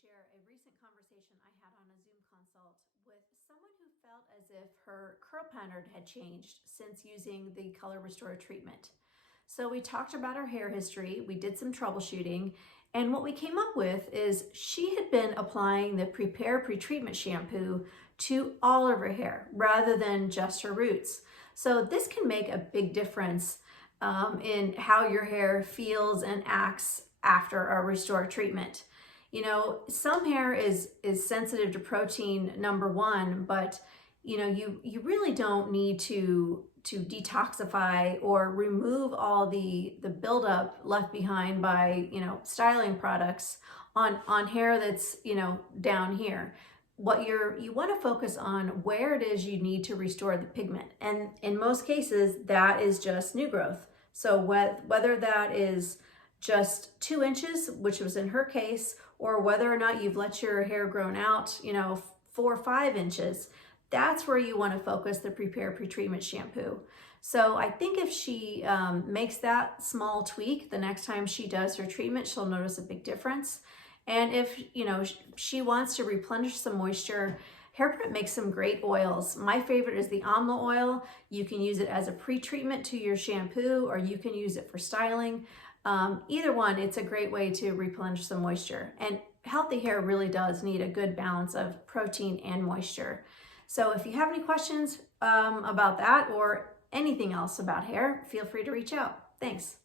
share a recent conversation I had on a Zoom consult with someone who felt as if her curl pattern had changed since using the Color Restore treatment. So we talked about her hair history, we did some troubleshooting, and what we came up with is she had been applying the Prepare Pretreatment Shampoo to all of her hair rather than just her roots. So this can make a big difference in how your hair feels and acts after a restore treatment. You know, some hair is sensitive to protein number one, but you really don't need to detoxify or remove all the buildup left behind by styling products on hair that's down here. What you want to focus on where it is you need to restore the pigment, and in most cases that is just new growth. So whether that is just 2 inches, which was in her case, or whether or not you've let your hair grown out 4 or 5 inches, that's where you want to focus the Prepare Pretreatment Shampoo. So I think if she makes that small tweak the next time she does her treatment, she'll notice a big difference. And if she wants to replenish some moisture, Hairprint makes some great oils. My favorite is the Amla oil. You can use it as a pre-treatment to your shampoo, or you can use it for styling. Either one, it's a great way to replenish some moisture. And healthy hair really does need a good balance of protein and moisture. So if you have any questions about that or anything else about hair, feel free to reach out. Thanks.